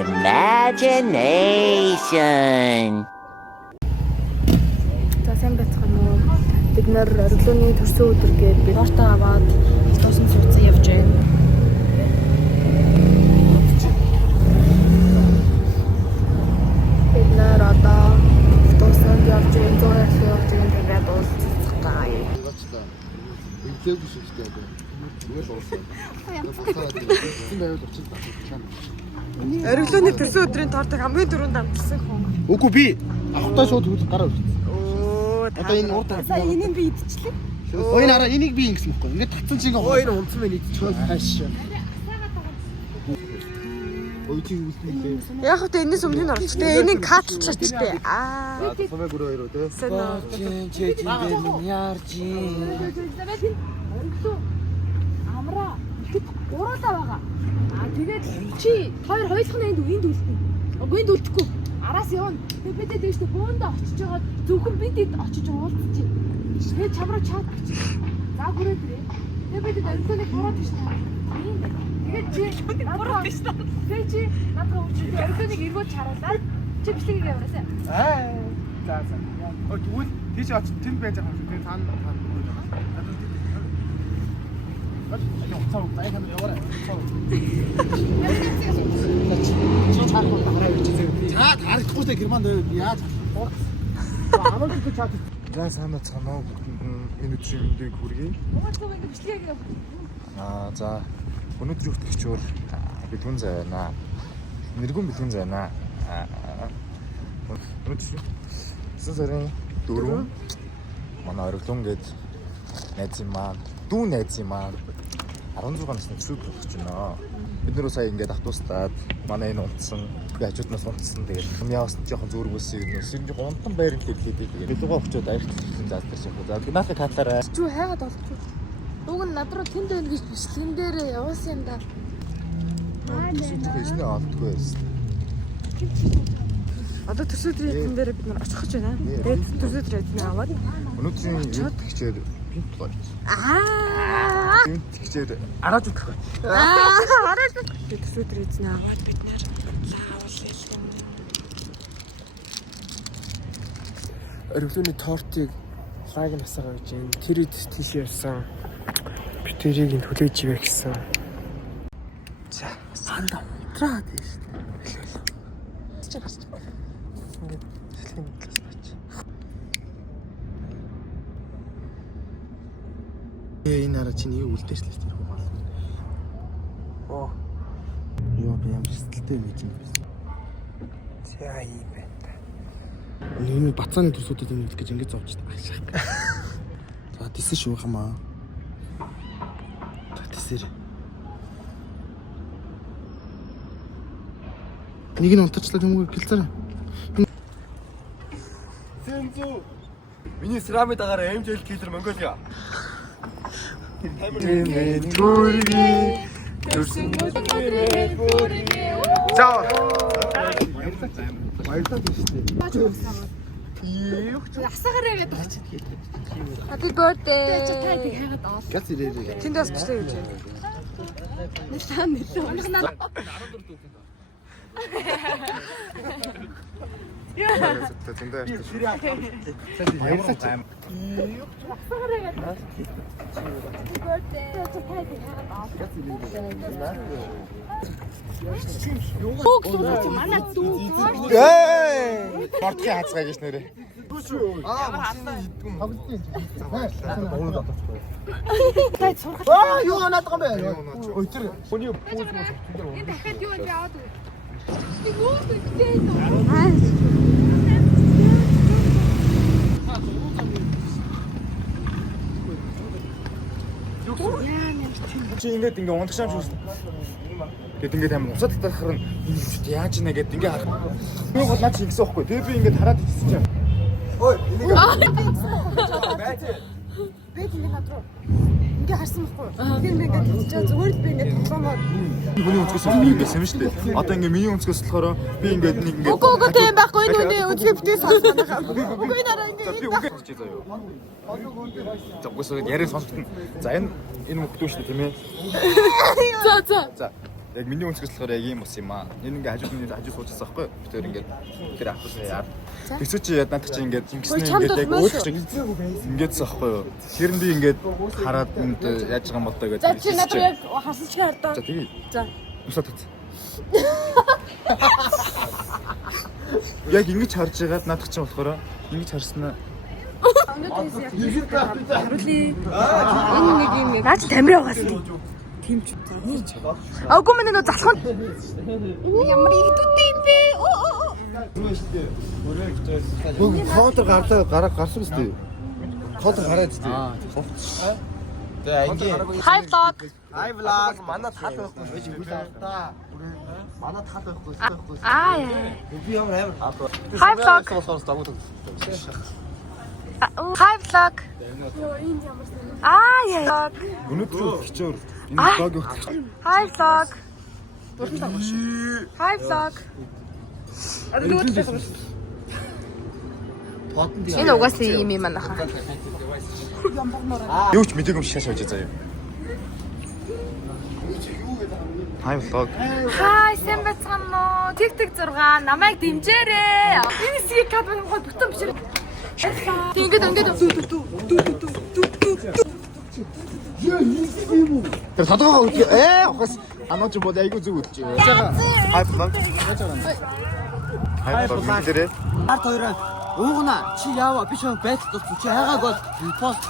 imagination. За сайн байцгаана уу. Бид нэр ориглооны төрсөн өдөр гээд бид нартаа аваад тоосон суудсан явж байна. Бид нэр одоо тоосон явж байна. Зураг явж байна. Тэгээд уулзах гай. Эвлээг шиг шүү дээ. Зүгээр уусаа. Ориглооны төрсөн өдрийн тортыг хамгийн дөрөнд амтсан хүн. Үгүй би авахтаа шууд хөлөг гараа өрчсөн. Оо Одоо энэ урд за энийг би идчихлээ. энэ араа энийг би ингэсэн байхгүй. Ингээд татсан чинь энэ унцсан байна идчихвэл хааш. Ойчиг үлдээ. Яг хөтэ энэс өмнө нь орчих. Тэгээ энийг катлчих тээ. Аа. Сумаа гөрөө хоёроо тий. Амра ихэд ураалаа байгаа. Тэгээд чи хоёр хоёулахны энд үнд үлдэн. Үнд үлдэхгүй. Араас явна. Тэгээд бид дээш нь бөөндө очиж байгаа. Зөвхөн бид очиж уулзчих. Тэгээд чамраа чад очиж. За хүрээ тэрээ. Тэгээд бид орхиныг буруу тийш таа. Тэгээд чи буруу тийш таа. Тэгээд чи надад үрчиж орхиныг эргүүл чаруулаад чи бичлэгийг яваасаа. За. Тэгвэл тийш очиж тэнд байж байгаа юм шиг. Тэгээд таана цаа бай хам яваарай. Чи чаахгүй хараа гэж зөө. За харахгүй дээ германд яаж амарч гэж чад. За сайн цанаа энэ өдрийн мэндийг хүргэе. За өнөөдрийн хөтлөгчөөр бэлгүн зайнаа. Нэргүн бэлгүн зайнаа. Өнөөдөр 9 сарын 4 манай ориглон гээд найз юм маань дүү найз юм маань 16 насны төсөв болгож байна. Бид нэр сая ингээд автуустаад манай энэ унтсан, хажууднаас унтсан. Тэгээд хэмяас жоохон зөөргөөс юм. Сэрэн жоохон унтан байранд хэлээд тэгээд билугаа өчөөд аялалцсан заалтарч явах. За наахыг хатлаарай. Чүү хайгаад олчих. Уг нь над руу тэнд байна гэж биш. Тэн дээр явуулсан юм да. Тэсний аавдгүй байсан. Одоо төрсөн өдрийн тэн дээр бид нар очих гэж байна. Тэгээд төрсөн өдрийн эзний аваад Өнөөдрийн хичээл пинт болж. Пинт хичээл араас үтгэх бай. Арай төрсөн өдрийн эзний аваад бид нар заавал хэлсэн. Ориглооны тортыг лайг насаага гэж юм. Тэр тийш явсан. Би тэрийг нь хүлээж ивэ гэсэн. За, санда утраа тийш. Хэлээ. Ингээд сэлгийн талаас бач. Энэ араа чинь юу үлдээчлээ тэр хүмүүс. Оо. Юу би юм сэтгэлтэй байж юм бэ? За ийм байна. Энэ бацааны төсөөдөд юм гэж ингэж зовж байгаа. За тийс шүү хамаа. Тийсэр. Нэг нь унтарчлаа юм уу гэлцээрээ. Сэнзүү. Миний срамид агаар MJL Killer Mongolia. Түрги. За. Баярлалаа шүү дээ. Асаагаар яриад байгаа ч. Happy birthday. Чи тайг хайгаад аа. Гац ирээ. Тэндээс бичлээ гэж. Нэлээ нэлээ. Тэндээ ярьж. Манай дүү. Портки хацгаа гэж нэрээ. Тайд сурах. Юу надад юм бэ? Ой тэр хүний пүүз мөн. Энэ дахиад юу яваад вэ? Нэг өөр үстэй. Чи ингээд ингээ унтах юм шиг. Тэгэд ингээд амар усаад татахаар нь яаж нэ гэд ингээ харах. Би гол наач ингэсэн байхгүй. Тэгээ би ингээд хараад идсэн чинь. Ой, энийг Бид энэ над руу ингээ харсан байхгүй. Тэгэхээр би ингээ тэгчихээ зүгээр л би ингээ тоглоомоор. Хүний өнцгөөс би ингэсэн юм шүү дээ. Одоо ингээ миний өнцгөөс болохоор би ингээд нэг ингээ. Үгүй тийм байхгүй энэ үнэ үзгээ битээ сонсох байгаа. Үгүй нараа ингээ. За угсаа яриа сонсогдно. За энэ мөхдөө шүү дээ тийм ээ. За. За. Яг миний өнцгөөс болохоор яг ийм бас юм аа. Энэ ингээ хажуу суучсан байхгүй юу? Тэр ингээ тэр авчихсан яа. Тэгсүү чи яд надад чи ингээ ингэснэ ингээ яг өөдчих ингээд захгүй юу? Тэр нь би ингээ хараад энд яаж байгаа юм бол таа гэж. За чи надад яг харсан ч хардаа. За тэгээ. За. Усаад тац. Яг ингэж харж байгаад надад чинь болохоор ингэж харснаа. Харуулъя. Энэ нэг юм яг наач тамир байгаас. Тийм ч. Агуу минь нөө залхуу. Ямар ихдүүдтэй юм бэ? Контр гарсан үстэй. Контр гараад үстэй. Тэгээ ангийн Hi vlog. Hi vlog манай тал байхгүй байж хүлээ та. Манай тал байхгүй. Аа яа. Би ямар амар хаа. Hi vlog. Hi vlog. Аа яа. Өнөөдөр хичээр энэ блог өгч. Hi vlog. Hi vlog. Энэ угаасаа юм юм анаха. Юу ч мэдээгүй юм шаш байж заяа. Hi vlog. Hi сайн бацгаана уу? Тэг 6 намайг дэмжээрэй. Энэ сиг кад гой бүтэн бишрээ. Ингээд Тэр тодоо ухас анаач бол айгу зүг үтж байгаа. Hi vlog. Hi vlog дээрээ. Арт хоёроо уугна чи яава би чам байдал болсон чи хайгааг бол пост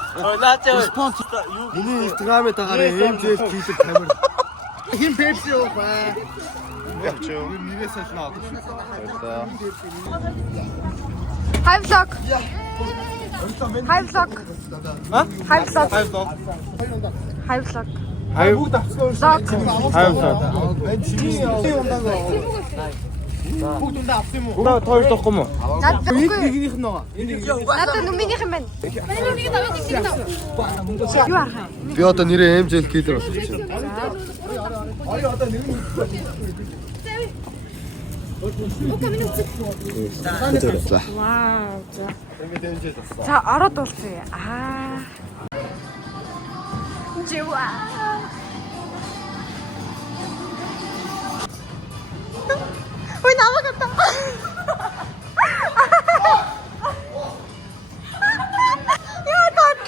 респонс миний инстаграмд дагаараа MJL хийдэг камер хин пепси уу ба Ячоо. нэрээс сална одоо Hi vlog. Hi vlog. Hi vlog. Hi vlog. бүгд авцгаа бүгд ундаа авсан юм уу? Тойр тоохгүй юм уу? Надад Нэгнийх нь байгаа. надад нүмийнх юм байна. Юу арах? Би одоо нэрээ MJL killer болсон чинь. Вау. За ороод уулзъя. Жива. Ой намагата. Яа тат.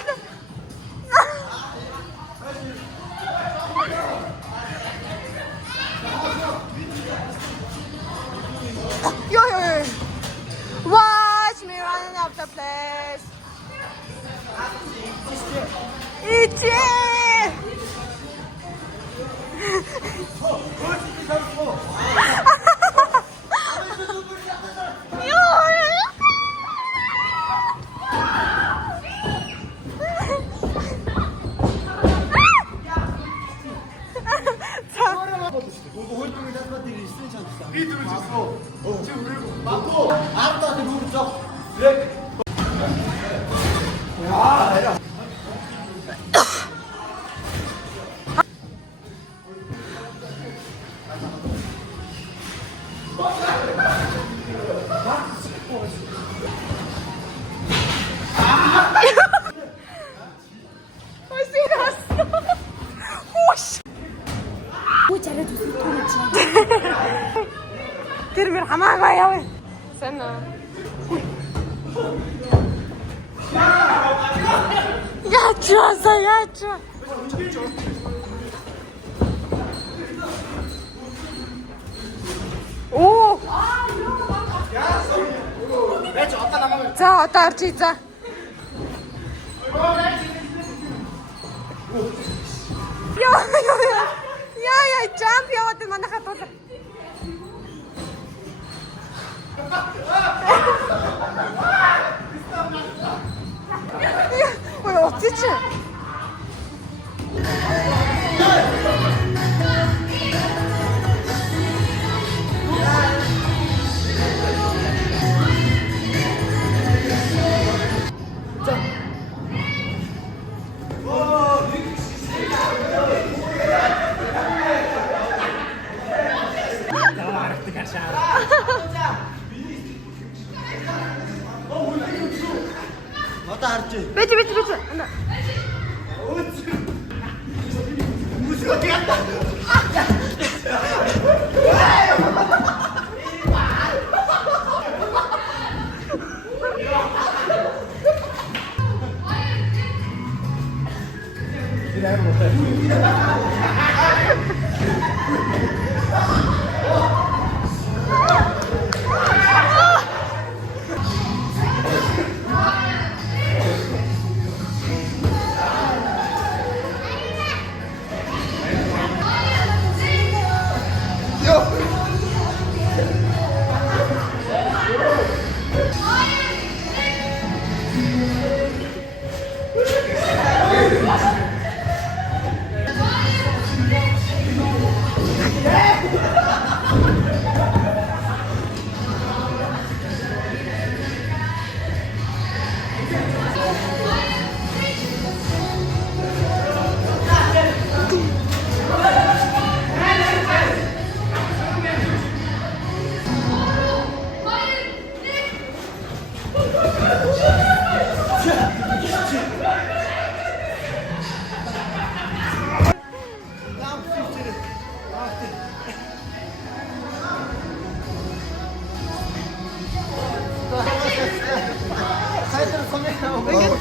Yo. Watch me running up the place. Ichi. Тэр мөр хамаагаа яваа. Сайн уу? Яачаа. Оо. За одоо орж ий за. Яа, jump яваад манайхаа дуулаа. Ой, оцич. Одоо харж. Бэж.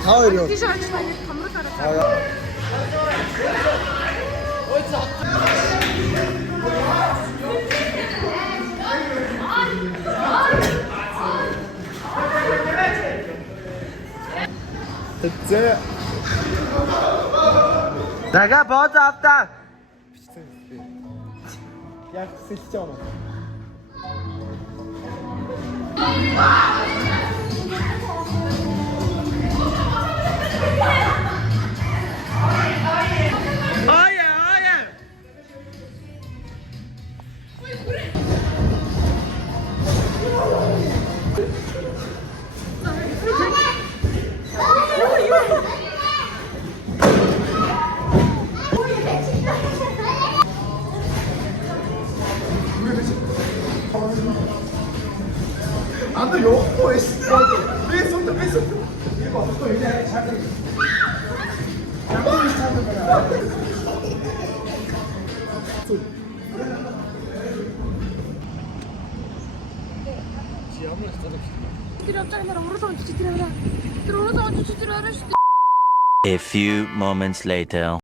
가을이요. 티셔츠 많이 감으로 깔아. 됐지? 내가 먼저 왔다. 야, 진짜 많아. 안돼 요거 있어. 왜 손도 왜 손도. 이거 또 이제 잘. A few moments later.